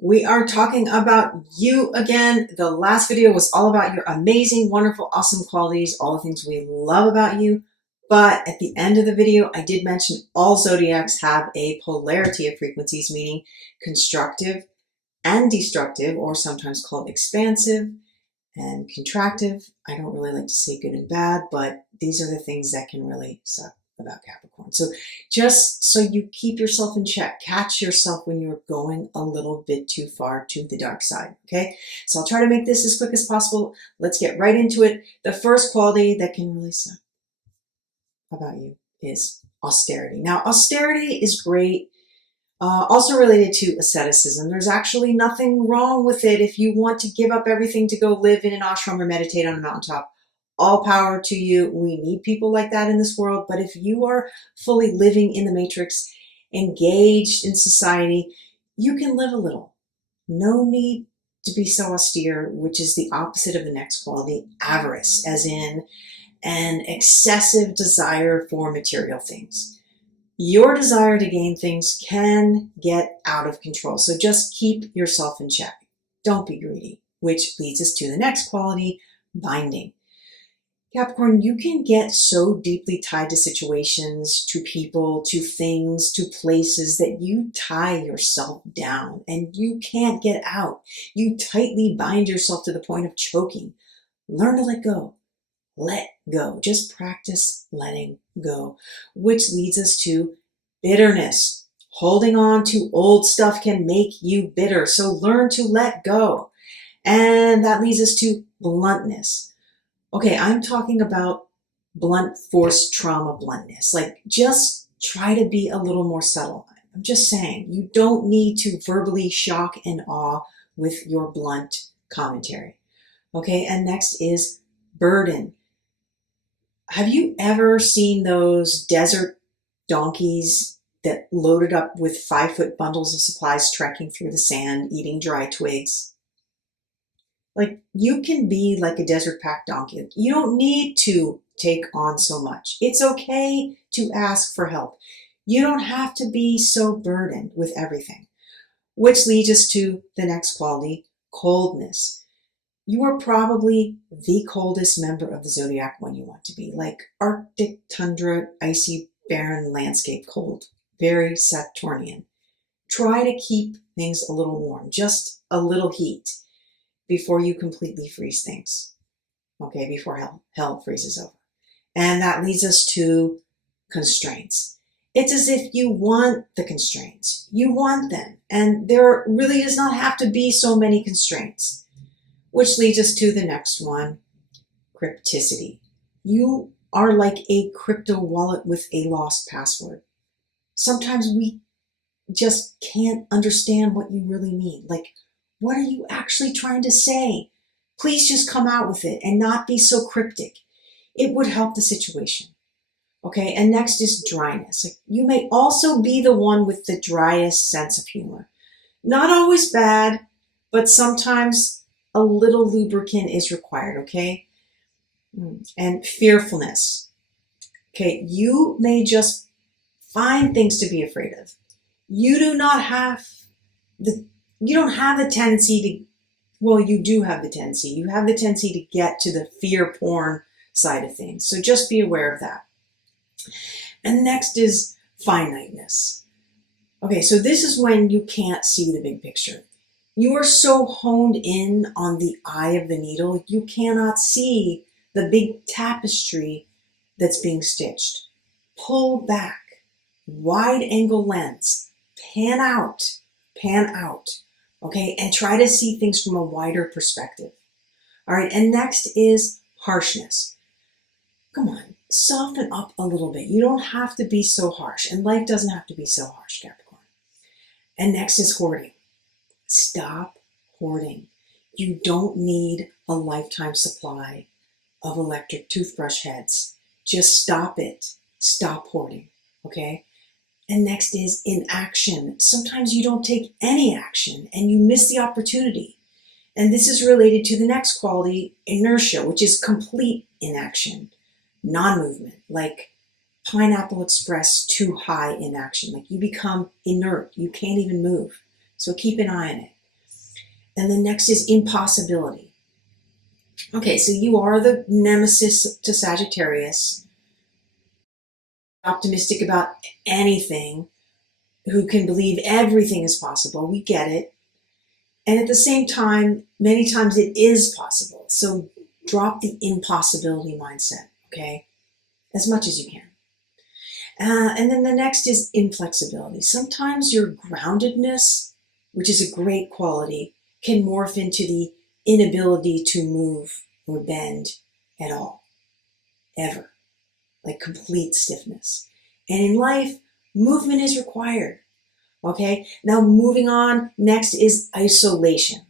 We are talking about you again. The last video was all about your amazing, wonderful, awesome qualities, all the things we love about you. But at the end of the video, I did mention all zodiacs have a polarity of frequencies, meaning constructive and destructive, or sometimes called expansive and contractive. I don't really like to say good and bad, but these are the things that can really suck about Capricorn. So just so you keep yourself in check, catch yourself when you're going a little bit too far to the dark side, okay? So I'll try to make this as quick as possible. Let's get right into it. The first quality that can really suck about you is austerity. Now, austerity is great. Also related to asceticism. There's actually nothing wrong with it if you want to give up everything to go live in an ashram or meditate on a mountaintop. All power to you. We need people like that in this world. But if you are fully living in the matrix, engaged in society, you can live a little. No need to be so austere, which is the opposite of the next quality, avarice, as in an excessive desire for material things. Your desire to gain things can get out of control. So just keep yourself in check. Don't be greedy, which leads us to the next quality, binding. Capricorn, you can get so deeply tied to situations, to people, to things, to places that you tie yourself down and you can't get out. You tightly bind yourself to the point of choking. Learn to let go. Let go. Just practice letting go, which leads us to bitterness. Holding on to old stuff can make you bitter, so learn to let go. And that leads us to bluntness. Okay, I'm talking about blunt force trauma bluntness. Like, just try to be a little more subtle. I'm just saying, you don't need to verbally shock and awe with your blunt commentary. Okay, and next is burden. Have you ever seen those desert donkeys that loaded up with 5-foot bundles of supplies trekking through the sand, eating dry twigs? Like, you can be like a desert pack donkey. You don't need to take on so much. It's okay to ask for help. You don't have to be so burdened with everything. Which leads us to the next quality, coldness. You are probably the coldest member of the zodiac when you want to be, like Arctic tundra, icy, barren landscape cold, very Saturnian. Try to keep things a little warm, just a little heat before you completely freeze things, okay, before hell freezes over. And that leads us to constraints. It's as if you want the constraints. You want them. And there really does not have to be so many constraints. Which leads us to the next one, crypticity. You are like a crypto wallet with a lost password. Sometimes we just can't understand what you really mean. Like, what are you actually trying to say? Please just come out with it and not be so cryptic. It would help the situation. Okay, and next is dryness. Like, you may also be the one with the driest sense of humor. Not always bad, but sometimes a little lubricant is required, okay? And fearfulness. Okay, you may just find things to be afraid of. You don't have the tendency to, well, you do have the tendency. You have the tendency to get to the fear porn side of things. So just be aware of that. And next is finiteness. Okay, so this is when you can't see the big picture. You are so honed in on the eye of the needle, you cannot see the big tapestry that's being stitched. Pull back, wide angle lens, pan out, okay? And try to see things from a wider perspective. All right, and next is harshness. Come on, soften up a little bit. You don't have to be so harsh, and life doesn't have to be so harsh, Capricorn. And next is hoarding. Stop hoarding. You don't need a lifetime supply of electric toothbrush heads. Just stop it. Stop hoarding, okay? And next is inaction. Sometimes you don't take any action and you miss the opportunity. And this is related to the next quality, inertia, which is complete inaction, non-movement, like Pineapple Express too high inaction. Like, you become inert. You can't even move. So keep an eye on it. And the next is impossibility. Okay, so you are the nemesis to Sagittarius, optimistic about anything, who can believe everything is possible. We get it. And at the same time, many times it is possible. So drop the impossibility mindset, okay? As much as you can. And then the next is inflexibility. Sometimes your groundedness, which is a great quality, can morph into the inability to move or bend at all, ever, like complete stiffness. And in life, movement is required. Okay, now moving on, next is isolation.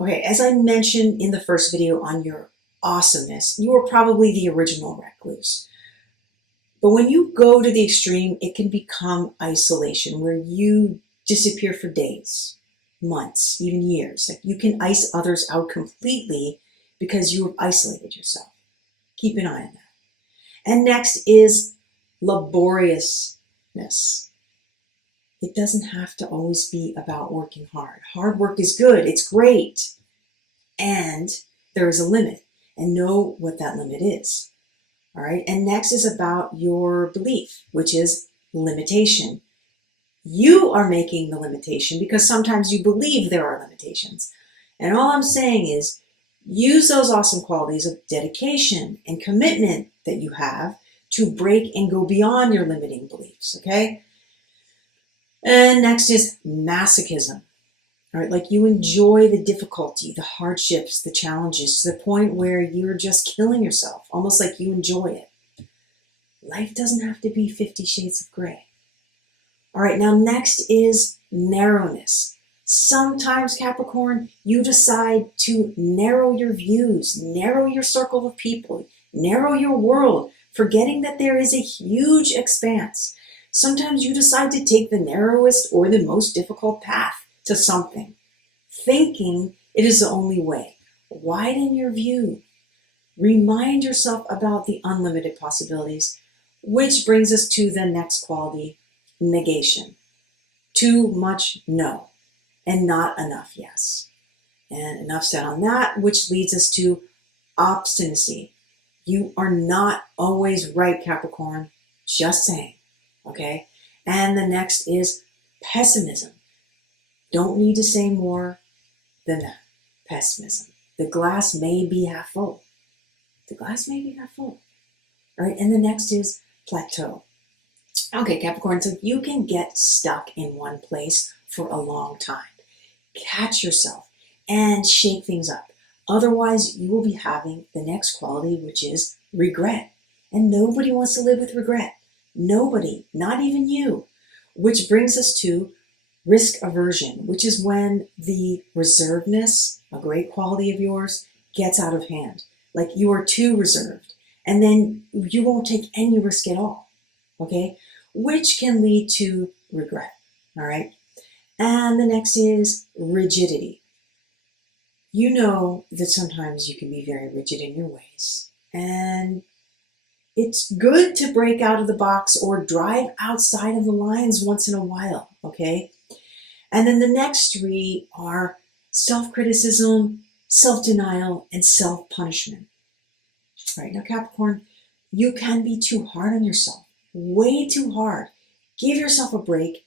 Okay, as I mentioned in the first video on your awesomeness, you are probably the original recluse. But when you go to the extreme, it can become isolation, where you disappear for days, months, even years. Like you can ice others out completely because you have isolated yourself. Keep an eye on that. And next is laboriousness. It doesn't have to always be about working hard. Hard work is good. It's great. And there is a limit. And know what that limit is. All right. And next is about your belief, which is limitation. You are making the limitation because sometimes you believe there are limitations. And all I'm saying is use those awesome qualities of dedication and commitment that you have to break and go beyond your limiting beliefs. Okay. And next is masochism. All right, like you enjoy the difficulty, the hardships, the challenges to the point where you're just killing yourself, almost like you enjoy it. Life doesn't have to be 50 shades of gray. All right, now next is narrowness. Sometimes, Capricorn, you decide to narrow your views, narrow your circle of people, narrow your world, forgetting that there is a huge expanse. Sometimes you decide to take the narrowest or the most difficult path to something, thinking it is the only way. Widen your view. Remind yourself about the unlimited possibilities, which brings us to the next quality, negation. Too much no, and not enough yes. And enough said on that, which leads us to obstinacy. You are not always right, Capricorn. Just saying. Okay? And the next is pessimism. Don't need to say more than that. Pessimism. The glass may be half full. The glass may be half full. All right? And the next is plateau. Okay, Capricorn, so you can get stuck in one place for a long time. Catch yourself and shake things up. Otherwise, you will be having the next quality, which is regret. And nobody wants to live with regret. Nobody, not even you. Which brings us to risk aversion, which is when the reservedness, a great quality of yours, gets out of hand. Like you are too reserved. And then you won't take any risk at all. Okay? Which can lead to regret. All right? And the next is rigidity. You know that sometimes you can be very rigid in your ways. And it's good to break out of the box or drive outside of the lines once in a while, okay? And then the next three are self-criticism, self-denial, and self-punishment. All right, now Capricorn, you can be too hard on yourself, way too hard. Give yourself a break.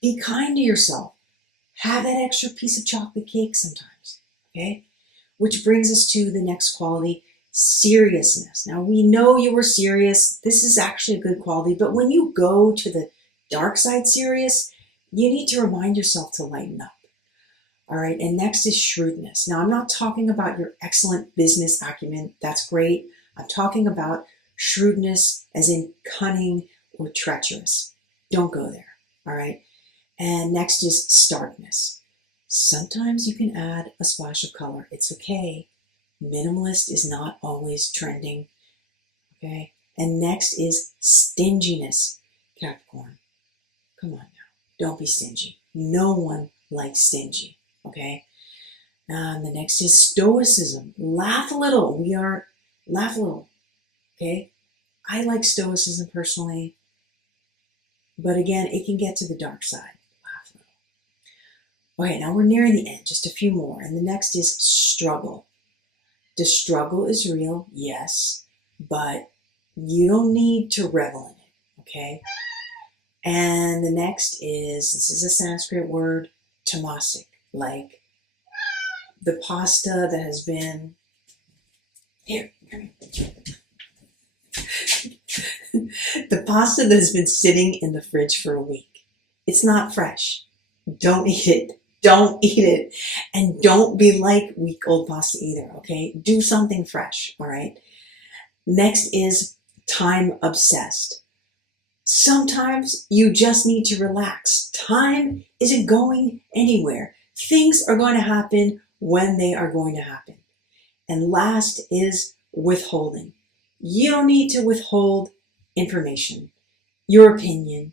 Be kind to yourself. Have that extra piece of chocolate cake sometimes, okay? Which brings us to the next quality, seriousness. Now, we know you were serious. This is actually a good quality, but when you go to the dark side serious, you need to remind yourself to lighten up. All right, and next is shrewdness. Now, I'm not talking about your excellent business acumen. That's great. I'm talking about shrewdness as in cunning or treacherous. Don't go there, all right? And next is starkness. Sometimes you can add a splash of color. It's okay. Minimalist is not always trending, okay? And next is stinginess, Capricorn. Come on now, don't be stingy. No one likes stingy, okay? And the next is stoicism. Laugh a little. Laugh a little, okay? I like stoicism personally, but again, it can get to the dark side. Laugh a little. Okay, now we're nearing the end, just a few more. And the next is struggle. The struggle is real, yes, but you don't need to revel in it, okay? And the next is, this is a Sanskrit word, tamasic, like the pasta that has been, here, the pasta that has been sitting in the fridge for a week. It's not fresh. Don't eat it. Don't eat it. And don't be like week old pasta either, okay? Do something fresh, all right? Next is time obsessed. Sometimes you just need to relax. Time isn't going anywhere. Things are going to happen when they are going to happen. And last is withholding. You don't need to withhold information, your opinion,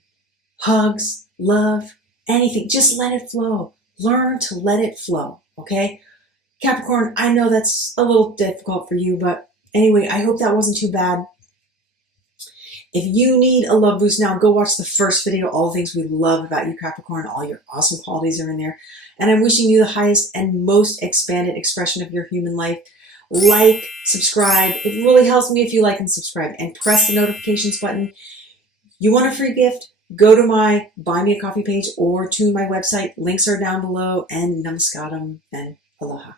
hugs, love, anything. Just let it flow. Learn to let it flow, okay? Capricorn, I know that's a little difficult for you, but anyway, I hope that wasn't too bad. If you need a love boost now, go watch the first video, all the things we love about you, Capricorn. All your awesome qualities are in there. And I'm wishing you the highest and most expanded expression of your human life. Like, subscribe. It really helps me if you like and subscribe. And press the notifications button. You want a free gift? Go to my Buy Me a Coffee page or to my website. Links are down below. And namaskaram and aloha.